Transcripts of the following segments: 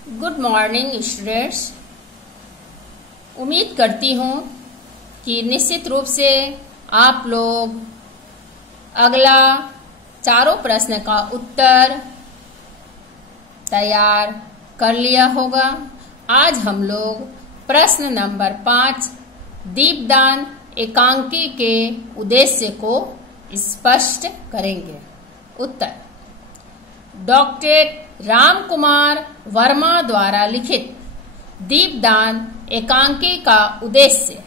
Good morning students. उम्मीद करती हूँ कि निश्चित रूप से आप लोग अगला चारों प्रश्न का उत्तर तैयार कर लिया होगा। आज हम लोग प्रश्न नंबर 5 दीपदान एकांकी के उद्देश्य को स्पष्ट करेंगे। उत्तर डॉक्टर राम कुमार वर्मा द्वारा लिखित दीपदान एकांकी का उद्देश्य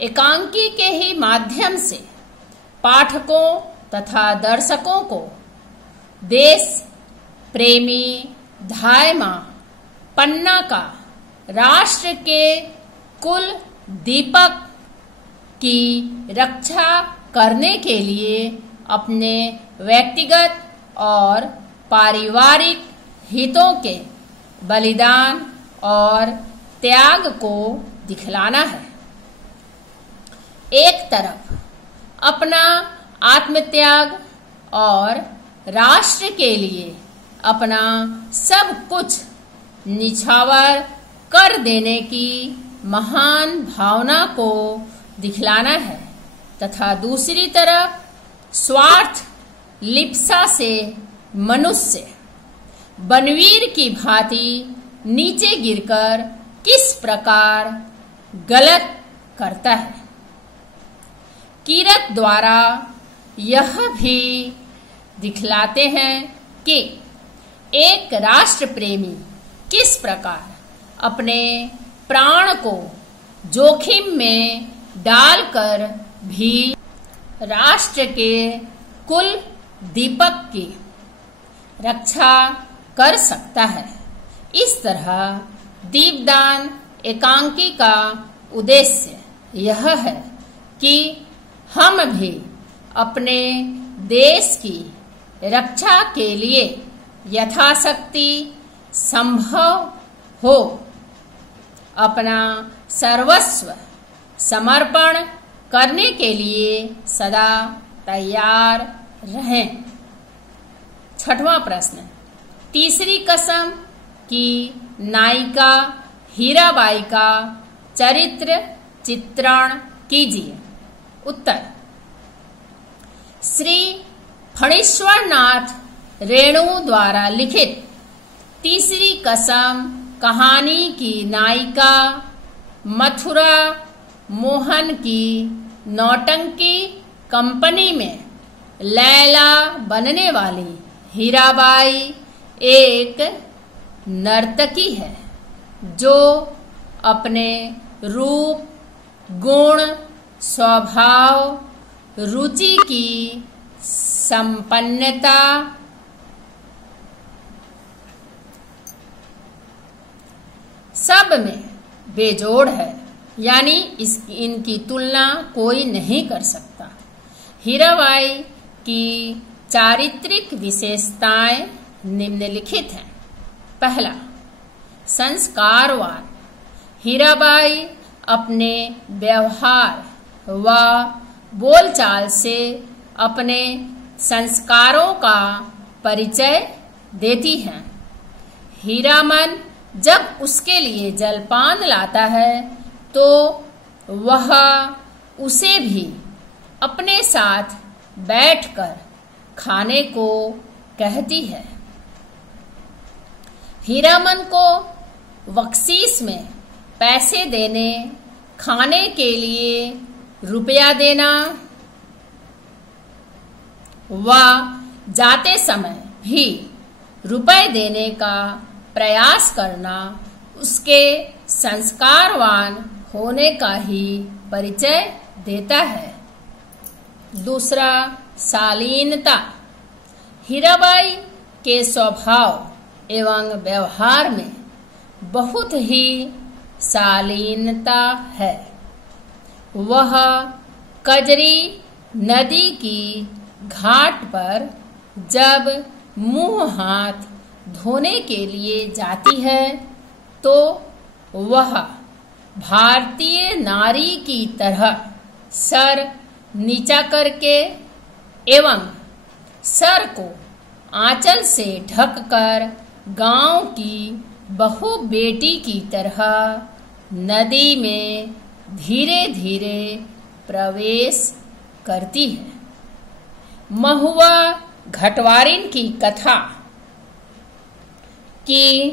एकांकी के ही माध्यम से पाठकों तथा दर्शकों को देश प्रेमी धायमा पन्ना का राष्ट्र के कुल दीपक की रक्षा करने के लिए अपने व्यक्तिगत और पारिवारिक हितों के बलिदान और त्याग को दिखलाना है। एक तरफ अपना आत्मत्याग और राष्ट्र के लिए अपना सब कुछ निछावर कर देने की महान भावना को दिखलाना है तथा दूसरी तरफ स्वार्थ लिप्सा से मनुष्य बनवीर की भांति नीचे गिरकर किस प्रकार गलत करता है। कीरत द्वारा यह भी दिखलाते हैं कि एक राष्ट्र प्रेमी किस प्रकार अपने प्राण को जोखिम में डालकर भी राष्ट्र के कुल दीपक की रक्षा कर सकता है। इस तरह दीपदान एकांकी का उद्देश्य यह है कि हम भी अपने देश की रक्षा के लिए यथाशक्ति संभव हो अपना सर्वस्व समर्पण करने के लिए सदा तैयार रहें। छठवां प्रश्न तीसरी कसम की नायिका हीराबाई का चरित्र चित्रण कीजिए। उत्तर श्री फणीश्वरनाथ रेणु द्वारा लिखित तीसरी कसम कहानी की नायिका मथुरा मोहन की नौटंकी कंपनी में लैला बनने वाली हीराबाई एक नर्तकी है जो अपने रूप गुण स्वभाव रुचि की संपन्नता सब में बेजोड़ है, यानी इनकी तुलना कोई नहीं कर सकता। हीराबाई की चारित्रिक विशेषताएं निम्नलिखित हैं। पहला, संस्कारवान। हीराबाई अपने व्यवहार व बोलचाल से अपने संस्कारों का परिचय देती हैं। हीरामन जब उसके लिए जलपान लाता है तो वह उसे भी अपने साथ बैठकर खाने को कहती है। हीरामन को बख्शीश में पैसे देने, खाने के लिए रुपया देना व जाते समय भी रुपए देने का प्रयास करना उसके संस्कारवान होने का ही परिचय देता है। दूसरा, शालीनता। हीराबाई के स्वभाव एवं व्यवहार में बहुत ही शालीनता है। वह कजरी नदी की घाट पर जब मुंह हाथ धोने के लिए जाती है तो वह भारतीय नारी की तरह सर नीचा करके एवं सर को आंचल से ढककर गांव की बहु बेटी की तरह नदी में धीरे धीरे प्रवेश करती है। महुआ घटवारिन की कथा की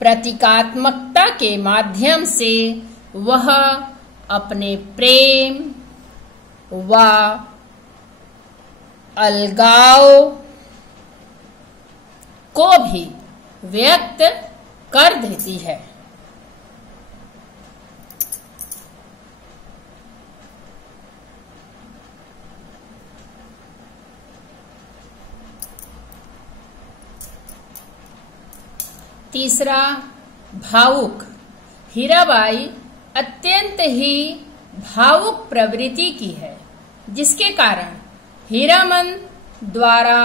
प्रतीकात्मकता के माध्यम से वह अपने प्रेम व अलगाव को भी व्यक्त कर देती है। तीसरा, भावुक। हीराबाई अत्यंत ही भावुक प्रवृत्ति की है, जिसके कारण हीरामन द्वारा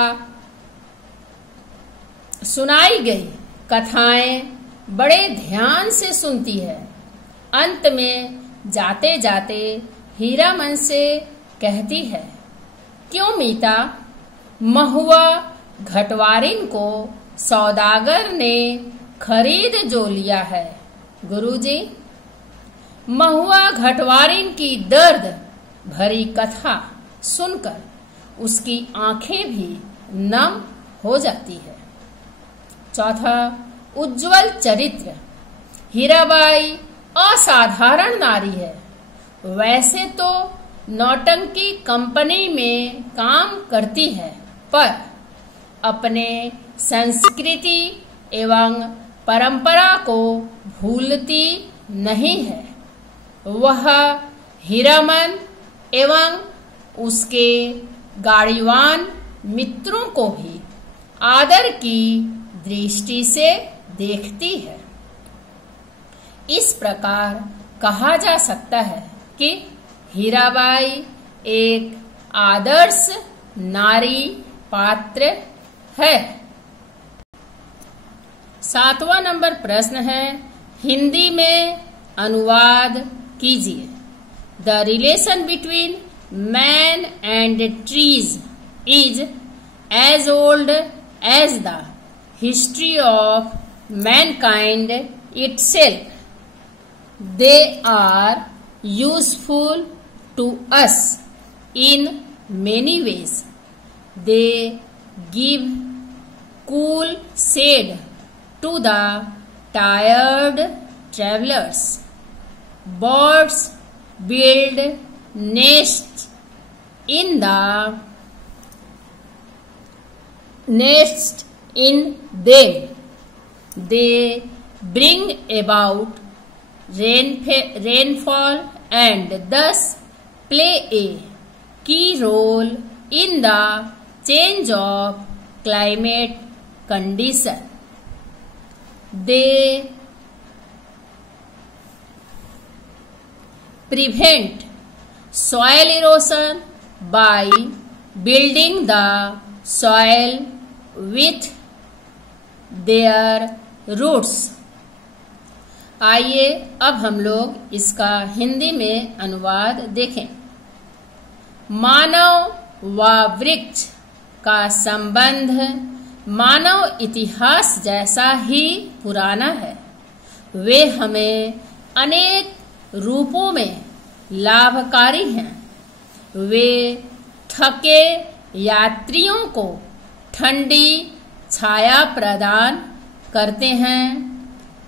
सुनाई गई कथाएं बड़े ध्यान से सुनती है। अंत में जाते जाते हीरामन से कहती है, क्यों मीता, महुआ घटवारिन को सौदागर ने खरीद जो लिया है। गुरुजी, महुआ घटवारिन की दर्द भरी कथा सुनकर उसकी आंखें भी नम हो जाती है। चौथा, उज्जवल चरित्र। हीराबाई असाधारण नारी है। वैसे तो नौटंकी कंपनी में काम करती है, पर अपने संस्कृति एवं परंपरा को भूलती नहीं है। वह हीरामन एवं उसके गाड़ीवान मित्रों को भी आदर की दृष्टि से देखती है। इस प्रकार कहा जा सकता है कि हीराबाई एक आदर्श नारी पात्र है। 7वां नंबर प्रश्न है, हिंदी में अनुवाद कीजिए। The relation between man and trees is as old as the history of mankind itself. They are useful to us in many ways. They give cool shade to the tired travelers. Birds build nests in them. They bring about rainfall and thus play a key role in the change of climate condition. They prevent soil erosion by building the soil with their roots. आइए अब हम लोग इसका हिंदी में अनुवाद देखें। मानव व वृक्ष का संबंध मानव इतिहास जैसा ही पुराना है। वे हमें अनेक रूपों में लाभकारी हैं। वे थके यात्रियों को ठंडी छाया प्रदान करते हैं।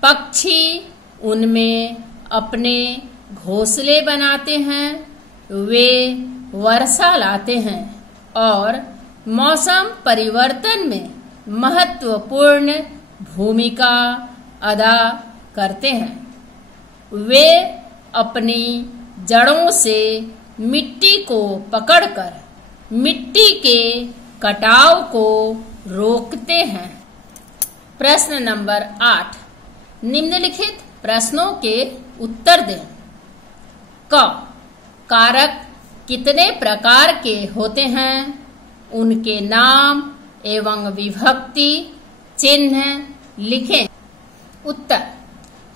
पक्षी उनमें अपने घोंसले बनाते हैं। वे वर्षा लाते हैं और मौसम परिवर्तन में महत्वपूर्ण भूमिका अदा करते हैं। वे अपनी जड़ों से मिट्टी को पकड़कर मिट्टी के कटाव को रोकते हैं। प्रश्न नंबर 8, निम्नलिखित प्रश्नों के उत्तर दें। क, कारक कितने प्रकार के होते हैं? उनके नाम एवं विभक्ति चिन्ह लिखें। उत्तर,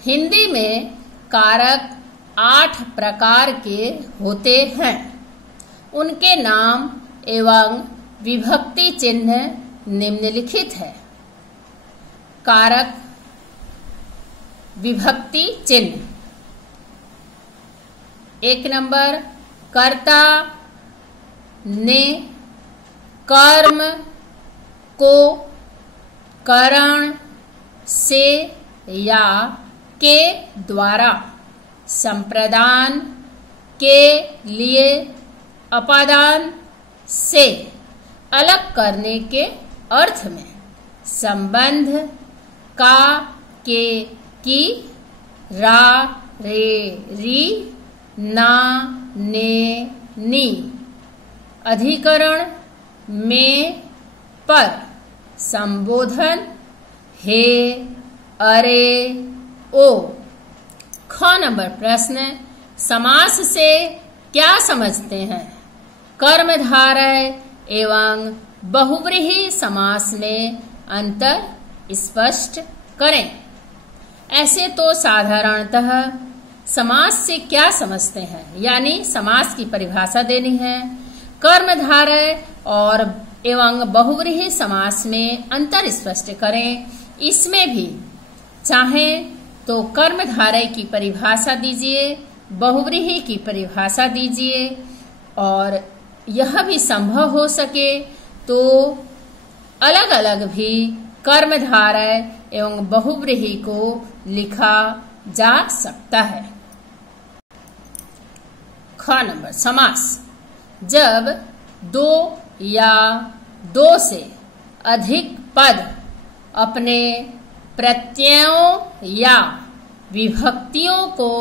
हिंदी में कारक 8 प्रकार के होते हैं। उनके नाम एवं विभक्ति चिन्ह निम्नलिखित है। कारक विभक्ति चिन्ह। 1 नंबर, कर्ता ने कर्म को करण से या के द्वारा संप्रदान के लिए अपादान से अलग करने के अर्थ में संबंध का, के, की, रा, रे, री, ना, ने, नी, अधिकरण में, पर, संबोधन हे, अरे, ओ। ख नंबर प्रश्न, समास से क्या समझते हैं? कर्मधारय एवं बहुव्रीहि समास में अंतर स्पष्ट करें। ऐसे तो साधारणतः समास से क्या समझते हैं, यानी समास की परिभाषा देनी है। कर्मधारय और एवं बहुव्रीहि समास में अंतर स्पष्ट करें। इसमें भी चाहें तो कर्मधारय की परिभाषा दीजिए, बहुव्रीहि की परिभाषा दीजिए, और यह भी संभव हो सके तो अलग अलग भी कर्मधारय एवं बहुव्रीहि को लिखा जा सकता है। ख नंबर, समास जब दो या दो से अधिक पद अपने प्रत्ययों या विभक्तियों को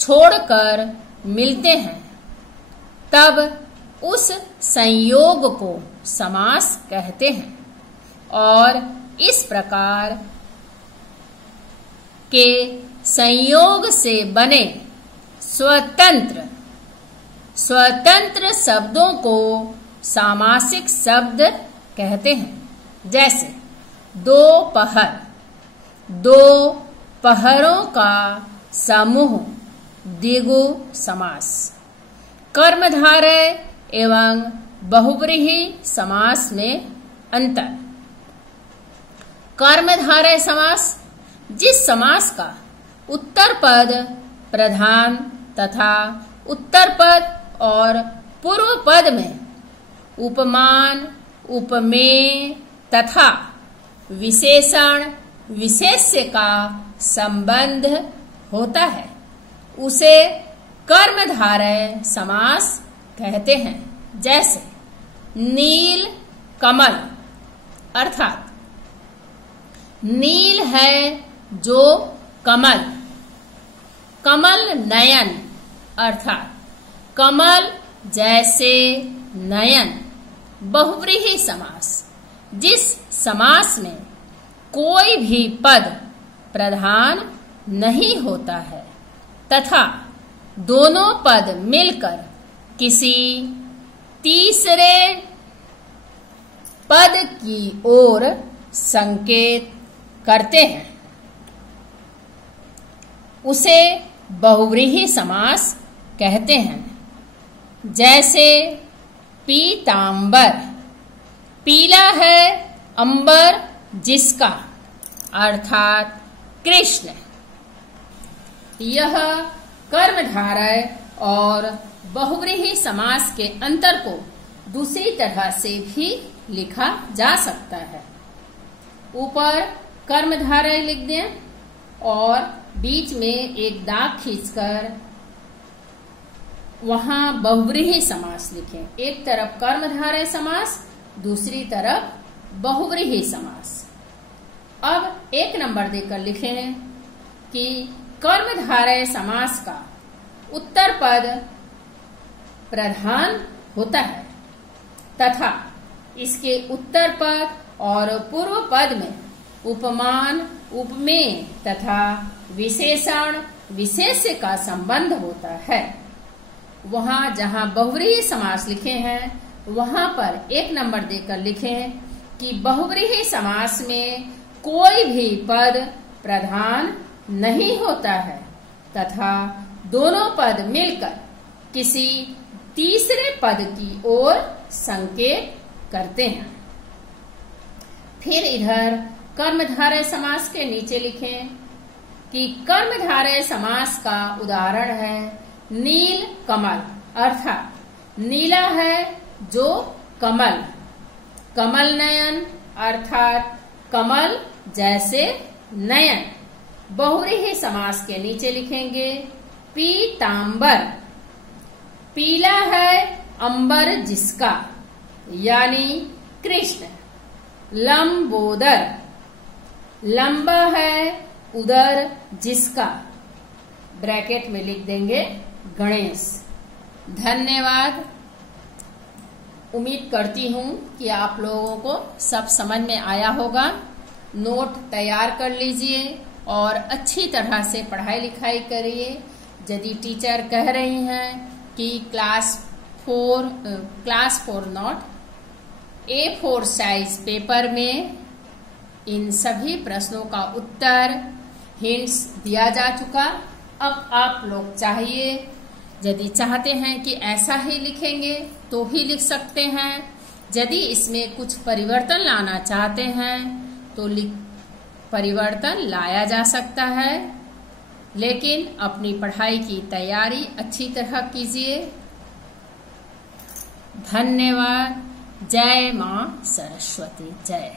छोड़कर मिलते हैं, तब उस संयोग को समास कहते हैं। और इस प्रकार के संयोग से बने स्वतंत्र शब्दों को सामासिक शब्द कहते हैं। जैसे दोपहर, दो पहरों का समूह, द्विगु समास। कर्मधारय एवं बहुव्रीहि समास में अंतर। कर्मधारय समास जिस समास का उत्तर पद प्रधान तथा उत्तर पद और पूर्व पद में उपमान, उपमेय तथा विशेषण विशेष्य का संबंध होता है, उसे कर्मधारय समास कहते हैं। जैसे नील कमल, अर्थात नील है जो कमल, कमल नयन, अर्थात कमल जैसे नयन। बहुव्रीहि समास जिस समास में कोई भी पद प्रधान नहीं होता है तथा दोनों पद मिलकर किसी तीसरे पद की ओर संकेत करते हैं, उसे बहुव्रीहि समास कहते हैं। जैसे पीतांबर, पीला है अंबर जिसका, अर्थात कृष्ण। यह कर्मधारय और बहुव्रीहि समास के अंतर को दूसरी तरह से भी लिखा जा सकता है। ऊपर कर्मधारय लिख दें और बीच में एक दाग खींचकर वहां बहुव्रीहि समास लिखें। एक तरफ कर्मधारय समास, दूसरी तरफ बहुव्रीहि समास। अब 1 नंबर देकर लिखें कि कर्मधारय समास का उत्तर पद प्रधान होता है तथा इसके उत्तर पद और पूर्व पद में उपमान, उपमेय तथा विशेषण विशेष्य का संबंध होता है। वहां जहां बहुव्रीहि समास लिखे हैं वहां पर 1 नंबर देकर लिखें कि बहुव्रीहि समास में कोई भी पद प्रधान नहीं होता है तथा दोनों पद मिलकर किसी तीसरे पद की ओर संकेत करते हैं। फिर इधर कर्मधारय समास के नीचे लिखें कि कर्मधारय समास का उदाहरण है नील कमल, अर्थात नीला है जो कमल, कमल नयन अर्थात कमल जैसे नयन। बहुव्रीहि समास के नीचे लिखेंगे पीतांबर, पीला है अंबर जिसका यानी कृष्ण। लंबोदर, लंबा है उदर जिसका, ब्रैकेट में लिख देंगे गणेश। धन्यवाद। उम्मीद करती हूँ कि आप लोगों को सब समझ में आया होगा। नोट तैयार कर लीजिए और अच्छी तरह से पढ़ाई लिखाई करिए। यदि टीचर कह रही हैं कि class 4 note A4 size paper में इन सभी प्रश्नों का उत्तर हिंट्स दिया जा चुका। अब आप लोग यदि चाहते हैं कि ऐसा ही लिखेंगे तो ही लिख सकते हैं। यदि इसमें कुछ परिवर्तन लाना चाहते हैं तो परिवर्तन लाया जा सकता है, लेकिन अपनी पढ़ाई की तैयारी अच्छी तरह कीजिए। धन्यवाद। जय मां सरस्वती। जय।